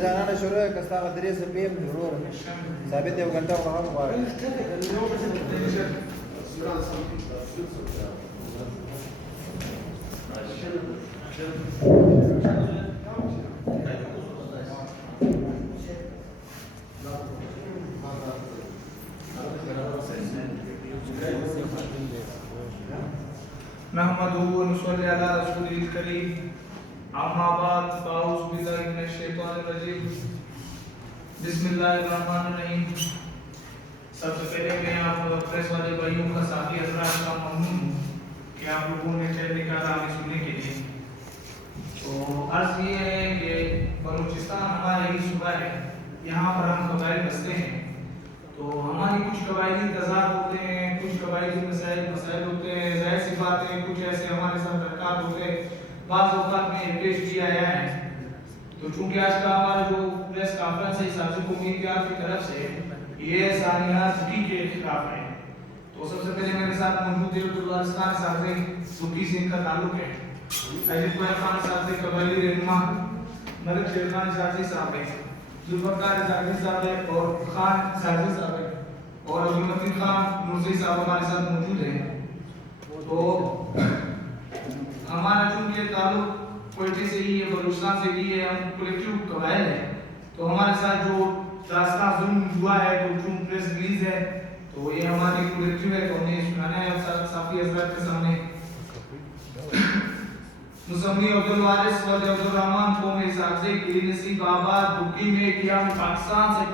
جانا انا شروع كاستاغ دريس بيم مرور ثابت وقلت وراها مبارك نحمده ونصلي على رسوله الكريم اما بعد فاعوذ بالله من الشیطان الرجیم بسم اللہ الرحمن الرحیم. سب سے پہلے میں آپ پریس والے بھائیوں کا ساتھی حضرات کا ممنون ہوں کہ آپ لوگوں نے ٹائم نکالا ہمیں سننے کے لیے. تو عرض یہ ہے کہ بلوچستان ہمارا ہی صوبہ ہے, یہاں پر ہم قبائل بستے ہیں. تو ہماری کچھ قبائلی تضاد ہوتے ہیں, کچھ قبائلی مسائل ہوتے ہیں, ظاہر سی بات ہے کچھ ایسے ہمارے ساتھ درکات ہوتے ہیں, بعض اوقات میں پیش بھی آیا ہے. تو چونکہ آج کا ہمارا جو پریس کانفرنس ہے سابزی قومی اتحاد کی طرف سے یہ سانحہ زکی کے خلاف ہے. تو سب سے پہلے میرے ساتھ موجود ہے عبداللہ صاحب زکی سے ان کا تعلق ہے, سید کوہ خان صاحب سے قبائلی رہنما ملک شیر خان صاحب ہے, ذوالفقار صاحب ہے اور خان صاحب ہے, اور عبدالمتین خان نورسی صاحب ہمارے ساتھ موجود ہیں. تو ہمارا چونکہ تعلق کوئٹے سے ہی ہے, بلوچستان سے بھی ہے, ہم کولیکٹیو قبائل ہیں. تو ہمارے ساتھ جو راستہ ظلم ہوا ہے تو چون پریس ریلیز ہے تو یہ ہماری کولیکٹیو ہے, تو ہم نے سنانا ہے صافی حضرات کے سامنے. مسمی عبدالوارث و عبدالرحمن قوم اسحاقزئی کلی نصیب آباد دکی میں قیام پاکستان سے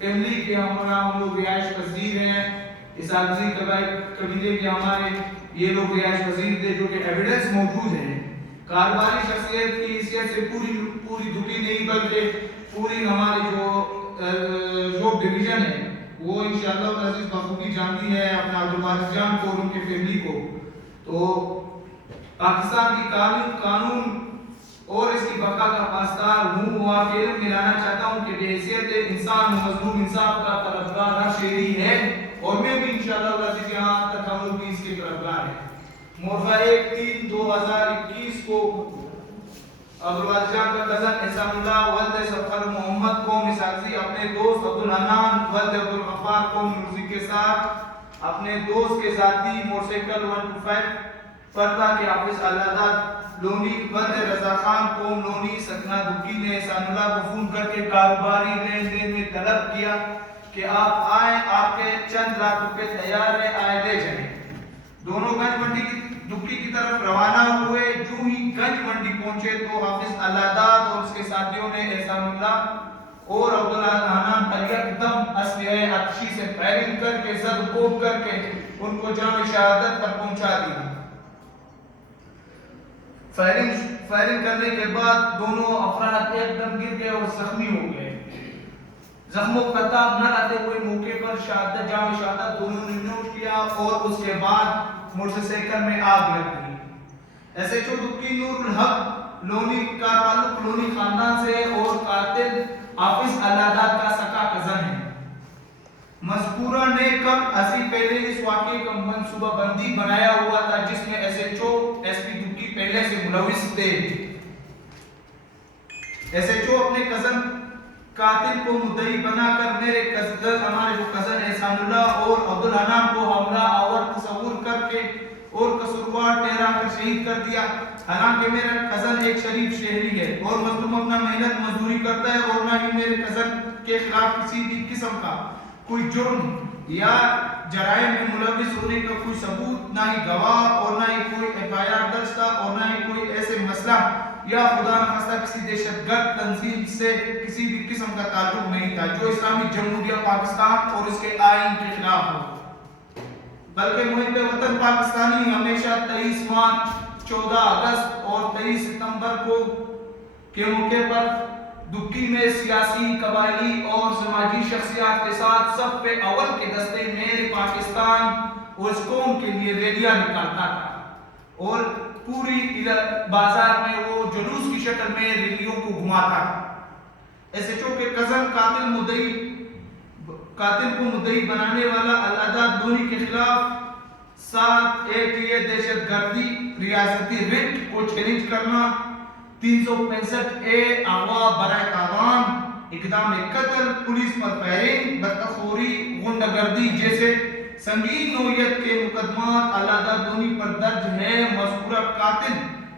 پہلی کے ہم لوگ رہائش پذیر ہیں. اسحاقزئی قبیلے کے ہمارے یہ لوگ رہائش پذیر تھے جو کہ ایویڈنس موجود ہے. کاروباری شخصیت کی حیثیت سے پوری دکی نہیں بلکہ پوری ہماری جو ڈویژن ہے وہ انشاءاللہ عزیز بخوبی جانتی ہے اپنا عبدالوارث جان کو اور ان کے فیملی کو. تو پاکستان کی قانون اور اس کی بقا کا پاسدار ہوں و آپ علم میں لانا چاہتا ہوں کہ بے حیثیت انسان و مظلوم انصاف کا طلبگار ہر شہری ہے, اور میں بھی انشاءاللہ عزیز یہاں تک ہم لوگ بھی اس کے طلبگار ہیں. مورخہ 1/3/2021 کو عبدالوارث جان کا کزن احسان اللہ ولد سفر محمد قوم اسحاقزئی اپنے دوست عبدالحنان ولد عبدالغفار قوم نورسی کے ساتھ اپنے دوست کے ذاتی موٹرسائیکل 125 پردہ کے حافظ علادات لونی ولد رضا خان قوم لونی سکنہ دکی نے احسان اللہ کو فون کر کے کاروباری لین دین میں طلب کیا کہ آپ آئیں, آپ کے چند لاکھ روپے تیار ہیں, آئے لے جائیں. دونوں گنج منڈی کی دکی کی طرف روانہ ہوئے. جو ہی گنج منڈی پہنچے تو حافظ علادات اور اس کے ساتھیوں نے احسان اللہ اور عبدالحنان پر یکدم اسلحہ آتشی سے فائرنگ کر کے زد کوب کر کے ان کو جام شہادت پر پہنچا دیا. فائرنگ کرنے کے بعد دونوں افراد ایک دم گر گئے اور زخمی ہو گئے. زخموں کا تاب نہ لاتے ہوئے موقع پر جام شہادت دونوں نے نوٹ کیا اور اس کے بعد موٹر سائیکل میں آگ لگ گئی. ایسے ایچ او دکی نور الحق لونی کا تعلق لونی خاندان سے اور قاتل حافظ علادات کا سکا کزن ہے. مذکورہ نے کم عرصی پہلے اس واقعے کا منصوبہ بندی بنایا ہوا تھا جس میں S H O S P دکی پہلے سے ملوث تھے. ایس ایچ او اپنے کزن قاتل کو مدعی بنا کر میرے ہمارے جو کزن احسان اللہ اور عبدالحنان کو حملہ آور تصور کر کے اور قصوروار ٹھہرا کر شہید کر دیا. حالانکہ میرا کزن ایک شریف شہری ہے اور مظلوم اپنا محنت مزدوری کرتا ہے, اور نہ ہی میرے کزن کے خلاف کسی بھی قسم کا کوئی جرم یا جرائم میں ملوث ہونے کا کوئی ثبوت, نہ ہی گواہ اور نہ ہی کوئی ایف آئی آر درج تھا, اور نہ ہی کوئی ایسے مسئلہ یا خدا نخواستہ کسی دہشت گرد تنظیم سے کسی بھی قسم کا تعلق نہیں تھا جو اسلامی جمہوریہ پاکستان اور اس کے آئین کے خلاف ہو. بلکہ محب وطن پاکستانی ہمیشہ 23 مارچ 14 اگست اور 23 ستمبر کو کے موقع پر دکی میں سیاسی, قبائلی اور سماجی شخصیات کے ساتھ صف اول کے دستے میں پاکستان اور اس قوم کے لیے ریلیاں نکالتا تھا, اور پوری بازار میں وہ جلوس کی شکل میں ریلیوں کو گھماتا تھا. ایس ایچ او کے کزن قاتل کو مدعی بنانے والا علادات لونی کے خلاف 7 ATA دہشت گردی ریاستی رٹ کو چیلنج کرنا 365 اے اغوا برائے عوام، اقدام قتل، پولیس پر فائرنگ، بدخوری، غنڈہ گردی جیسے سنگین نوعیت کے مقدمات علادہ دونی پر درج ہے۔ مذکورہ قاتل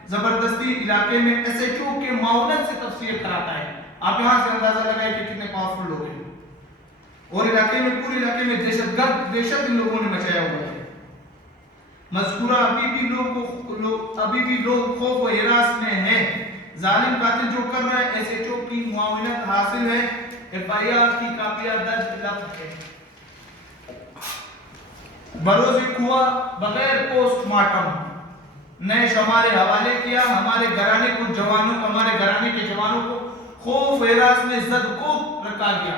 زبردستی علاقے میں ایس ایچ او کے معاونت سے تفسیر کراتا ہے۔ آپ یہاں سے اندازہ لگائیں کہ کتنے پاورفل لوگ ہیں، اور علاقے میں پورے علاقے میں دہشت ان لوگوں نے مچایا ہوا ہے۔ مذکورہ ابھی بھی لوگ خوف و ہراس میں ہیں۔ ظالم قاتل جو کر رہا ہے ایس ایچ او کی معاونت حاصل ہے۔ ایف آئی آر کی کاپیاں درج ہے۔ بروز کھوا بغیر پوسٹ مارٹم نئے شمارے حوالے کیا۔ ہمارے گھرانے کے جوانوں کو خوف ہراس میں زد کو رکھا گیا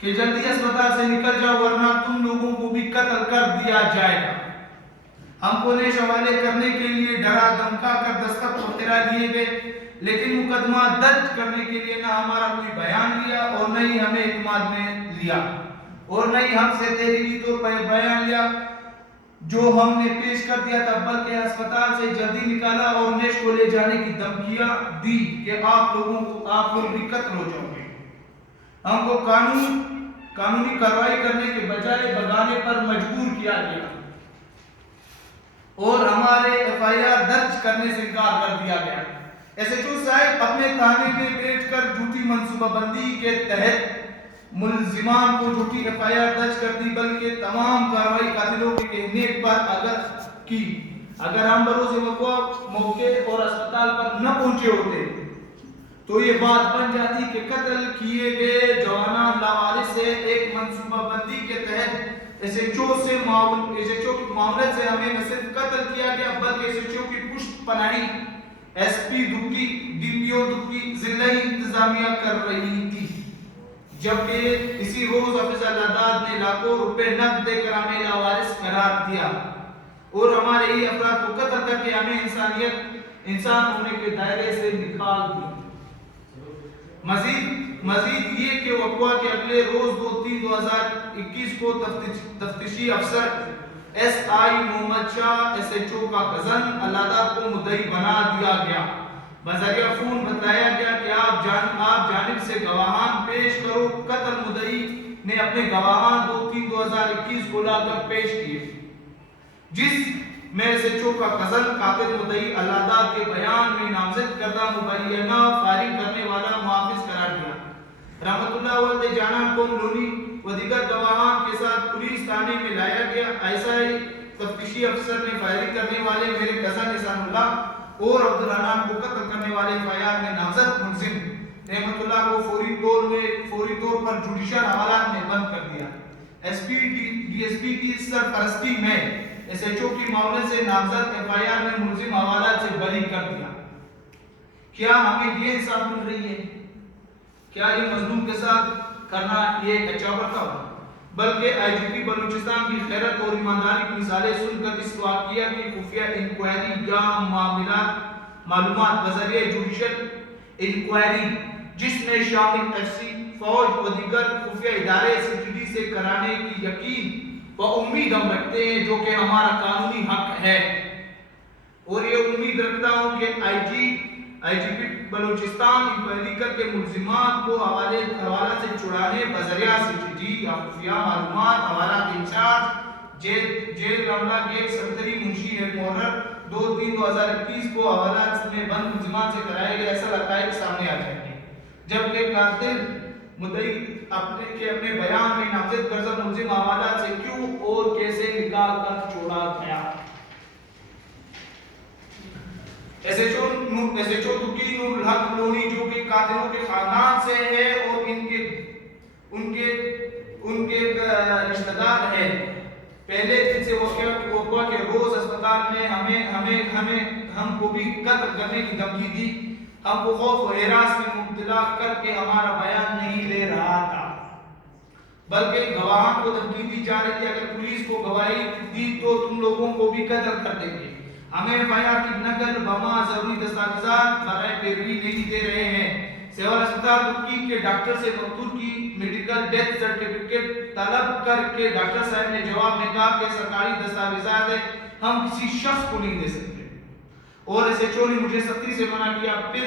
کہ جلدی اسپتال سے نکل جاؤ ورنہ تم لوگوں کو بھی قتل کر دیا جائے گا۔ ہم کو نیش حوالے کرنے کے لیے ڈرا دھمکا کر دستخط وغیرہ لیے گئے، لیکن مقدمہ درج کرنے کے لیے نہ ہمارا کوئی بیان لیا اور نہ ہی ہمیں اعتماد میں لیا، اور نہ ہی ہم سے تحریری طور پر بیان لیا جو ہم نے پیش کر دیا تھا، بلکہ اسپتال سے جلدی نکالا اور نیش کو لے جانے کی دھمکیاں دی کہ آپ لوگ بھی قتل ہو جاؤ گے۔ ہم کو قانونی کارروائی کرنے کے بجائے بھگانے پر مجبور کیا گیا اور ہمارے ایف آئی آر درج کرنے سے انکار کر دیا گیا۔ ایس ایچ او صاحب اپنے تھانے میں بیٹھ کر جھوٹی منصوبہ بندی کے تحت ملزمان کو جھوٹی ایف آئی آر درج کر دی، بلکہ تمام کارروائی قاتلوں کے کہنے پر اگر ہم بروز وقوع موقع اور اسپتال پر نہ پہنچے ہوتے تو یہ بات بن جاتی کہ قتل کیے گئے جوانان لاوارث سے ایک منصوبہ بندی کے تحت ایس ایچ او کی معاونت سے ہمیں نہ صرف قتل کیا گیا بلکہ ایس ایچ او کی پشت پناہی ایس پی دکی، ڈی پی او دکی ضلعی انتظامیہ کر رہی تھی، جبکہ اسی روز حافظ العداد نے لاکھوں روپے نقد دے کر ہمیں لاوارث قرار دیا اور ہمارے ہی افراد کو قتل کر کے ہمیں انسان ہونے کے دائرے سے نکال دیا۔ مزید یہ کہ وقوع کے اگلے روز 2/3/2021 کو تفتیشی افسر S I Muhammad Shah S H O کا کزن علادہ کو مدعی بنا دیا گیا۔ بذریعہ فون بتلایا گیا کہ آپ جانب سے گواہان پیش کرو۔ قتل مدعی نے اپنے گواہان 2/3/2021 کو لا کر پیش کیے، جس میں ایس ایچ او کا کزن قاتل مدعی علادہ کے بیان میں نامزد کردہ مبینہ فائرنگ کرنے والا محافظ قرار دیا۔ رحمت اللہ علیہ جانان کو لونی و دیگر گواہان کے ساتھ پولیس تھانے میں لایا گیا۔ ایسا ہی تفتیشی افسر نے فائرنگ کرنے والے میرے کزن احسان اللہ اور عبدالرحمان کو قتل کرنے والے ایف آئی آر میں نامزد ملزم رحمت اللہ کو فوری طور پر جوڈیشل حوالات میں بند کر دیا۔ ایس پی ڈی ایس پی کی سرپرستی میں ایس ایچ او کی معاونت سے نامزد ایف آئی آر میں ملزم حوالات سے بری کر دیا۔ کیا ہمیں یہ انصاف مل رہی ہے؟ کیا یہ مظلوم کے ساتھ کرنا یہ ایک اچھا برتاؤ ہے؟ بلکہ آئی جی پی بلوچستان کی خیرت اور ایمانداری کی مثالیں سن کر اس واقعہ کی خفیہ انکوائری یا معلومات بذریعہ جوڈیشل انکوائری جس میں شامل ایف سی، فوج و دیگر خفیہ ادارے سی ٹی ڈی سے کرانے کی یقین و امید ہم رکھتے ہیں، جو کہ ہمارا قانونی حق ہے، اور یہ امید رکھتا ہوں کہ آئی جی پی بلوچستان انکوائری کر کے ملزمان کو حوالہ سے چھڑانے بذریعہ سی ٹی ڈی یا خفیہ معلومات حوالات انچارج جیل عملہ گیٹ سکریٹری منشی ہے مقرر 2/3/2021 کو حوالات میں بند ملزمان سے کرائے گئے ایسا حقائق سامنے آ جائیں گے، جبکہ قاتل مدعی اپنے بیان میں نامزد کردہ ملزم حوالات سے کیوں اور کیسے نکال کر چھوڑا گیا۔ ایس ایچ او دکی نور الحق لونی جو کہ قاتلوں کے خاندان سے ہے اور ان کے رشتہ دار ہے، پہلے دن سے وقوع کے روز اسپتال میں ہم کو بھی قتل کرنے کی دھمکی دی، ہم کو خوف و ہراس میں مبتلا کر کے ہمارا بیان نہیں لے رہا تھا، بلکہ گواہان کو دھمکی دی جا رہی تھی اگر پولیس کو گواہی دی تو تم لوگوں کو بھی قتل کر دیں گے۔ ہمیں ایف آئی آر کی نقل بما ضروری دستاویزات برائے پیروی نہیں دے رہے ہیں۔ سیول اسپتال دکی کے ڈاکٹر سے مقتول کی میڈیکل ڈیتھ سرٹیفکیٹ طلب کر کے ڈاکٹر صاحب نے جواب میں کہا کہ سرکاری دستاویزات ہے، ہم کسی شخص کو نہیں دے سکتے، اور ایس ایچ او نے مجھے سختی سے منع کیا، پھر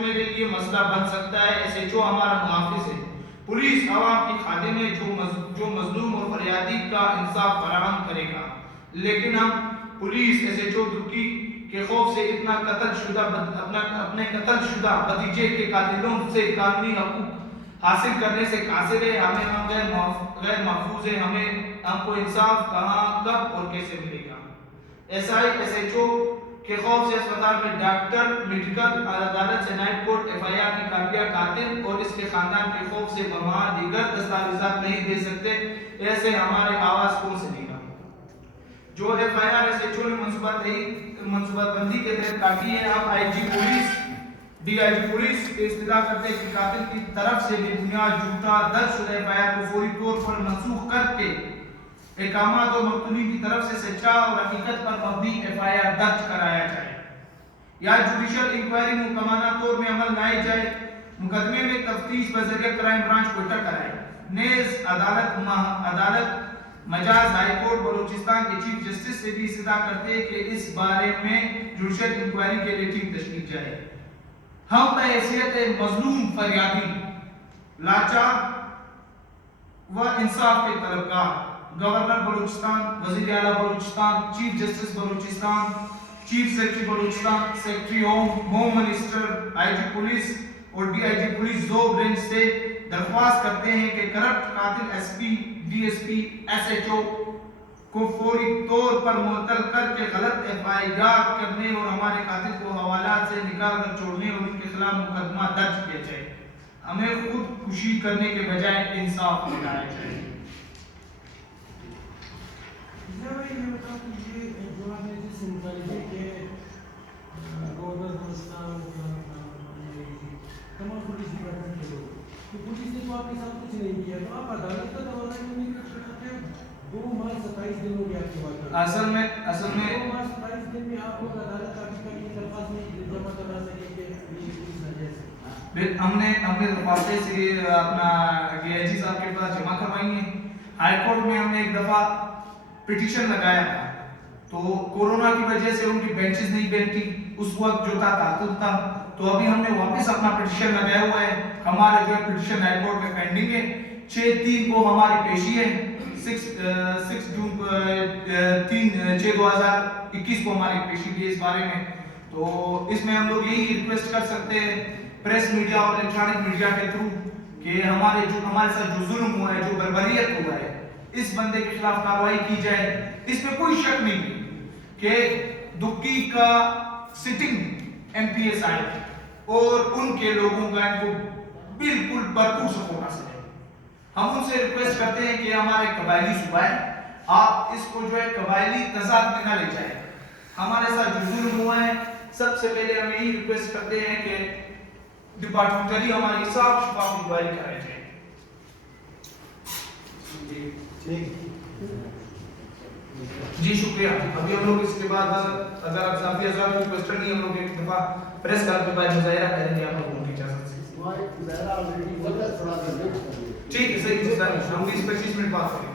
میرے لیے مسئلہ بن سکتا ہے۔ ایس ایچ او ہمارا محافظ ہے، پولیس عوام کی خادم ہے جو مظلوم اور فریادی کا انصاف فراہم کرے گا، لیکن ہم پولیس ایس ایچ او دکی کے خوف سے اپنے قتل شدہ بھتیجے کے قاتلوں سے قانونی حقوق حاصل کرنے سے قاصر ہے۔ ہم غیر محفوظ ہیں، ہم کو انصاف کہاں، کب اور کیسے ملے گا؟ ایس ایچ او کے خوف سے اسپتال میں ڈاکٹر، میڈیکل عدالت سے نائب کورٹ ایف آئی آر کی کاپیاں قاتل اور اس کے خاندان کے خوف سے وہاں دیگر دستاویزات نہیں دے سکتے۔ ایسے ہمارے آواز کون سے دے گا؟ جو F I R S H O نے منصوبہ بندی کے تحت کاٹی ہے، ہم I G police, D I G police کے استدعا کرتے ہیں کہ قاتل کی طرف سے بے بنیاد جھوٹا درج شدہ ایف آئی آر کو فوری طور پر منسوخ کر کے احکامات اور مقتولین کی طرف سے سچا اور حقیقت پر مبنی ایف آئی آر درج کرایا جائے، یا جوڈیشل انکوائری محکمانہ طور میں عمل لائے جائے، مقدمے میں تفتیش بذریعہ کرائم برانچ کوئٹہ کرائے۔ نیز عدالت مجاز ہائی کورٹ بلوچستان کے چیف جسٹس سے بھی استدعا کرتے ہیں کہ اس بارے میں جوڈیشل انکوائری کے لیے ٹیم تشکیل جائے۔ ہم بحیثیت مظلوم فریادی، لاچار و انصاف کے طلبگار، گورنر بلوچستان، وزیر اعلیٰ Balochistan, chief justice Balochistan, chief secretary Balochistan, secretary home minister, I G police اور D I G police Zhob range سے درخواست کرتے ہیں کہ کرپٹ قاتل S P, D S P, S H O کو فوری طور پر معطل کر کے غلط ایف آئی آر کرنے اور ہمارے قاتل کو حوالات سے نکال کر چھوڑنے اور ان کے خلاف مقدمہ درج کیا جائے۔ ہمیں خود کشی کرنے کے بجائے انصاف دلایا جائے۔ یہ بتاؤ کہ یہ جو آپ نے جس مطالبے کے گورنر بلوچستان تمام پولیس ڈپارٹمنٹ کے لوگ، تو پولیس نے تو آپ کے ساتھ کچھ نہیں کیا، تو آپ عدالت کا دروازہ کیوں نہیں کھٹکھٹاتے؟ 2 ماہ 27 دن ہو گیا آپ کی بات کرتے۔ اصل میں 2 ماہ 27 دن میں آپ لوگ عدالت کا بھی درخواست نہیں جمع کرنا سکے کہ یہ اس وجہ سے ہم نے درخواستیں سے اپنا ڈی آئی جی صاحب کے پاس جمع کروائی ہیں۔ ہائی کورٹ میں ہم نے ایک دفعہ پٹیشن لگایا تھا، تو کورونا کی وجہ سے ان کی بینچز نہیں بیٹھی، اس وقت جو تھا تعطل تھا، تو ابھی ہم نے واپس اپنا پٹیشن لگایا ہوا ہے۔ ہمارا جو پٹیشن ہائی کورٹ میں پینڈنگ ہے، 6/3 کو ہماری پیشی ہے، 6 جون 2021 کو ہماری پیشی دی اس بارے میں۔ تو اس میں ہم لوگ یہی ریکویسٹ کر سکتے ہیں پریس میڈیا اور الیکٹرانک میڈیا کے تھرو کہ ہمارے ساتھ جو ظلم ہوا ہے، جو بربریت ہوا ہے، اس بندے کے خلاف کارروائی کی جائے۔ اس میں کوئی شک نہیں کہ دکی کا sitting M P S I اور ان کے لوگوں کا ان کو بالکل بھرپور سپورٹ حاصل ہے۔ ہم ان سے ریکویسٹ کرتے ہیں کہ ہمارے قبائلی صوبہ ہے، آپ اس کو جو ہے قبائلی تضاد میں نہ لے جائیں۔ ہمارے ساتھ جو ظلم ہوا ہے، سب سے پہلے ہم یہی ریکویسٹ کرتے ہیں کہ ڈپارٹمنٹلی ہماری صاف شفاف انکوائری کرائی جائے۔ جی شکریہ۔ ابھی ہم لوگ اس کے بعد اگر آپ صافی حضرات کو کوسچن نہیں، ہم لوگ ایک دفعہ پریس کار کے بعد مظاہرہ کریں گے آپ لوگوں کی اجازت سے۔ ٹھیک ہے، صحیح ہے، ہم 20-25 منٹ بات کریں گے۔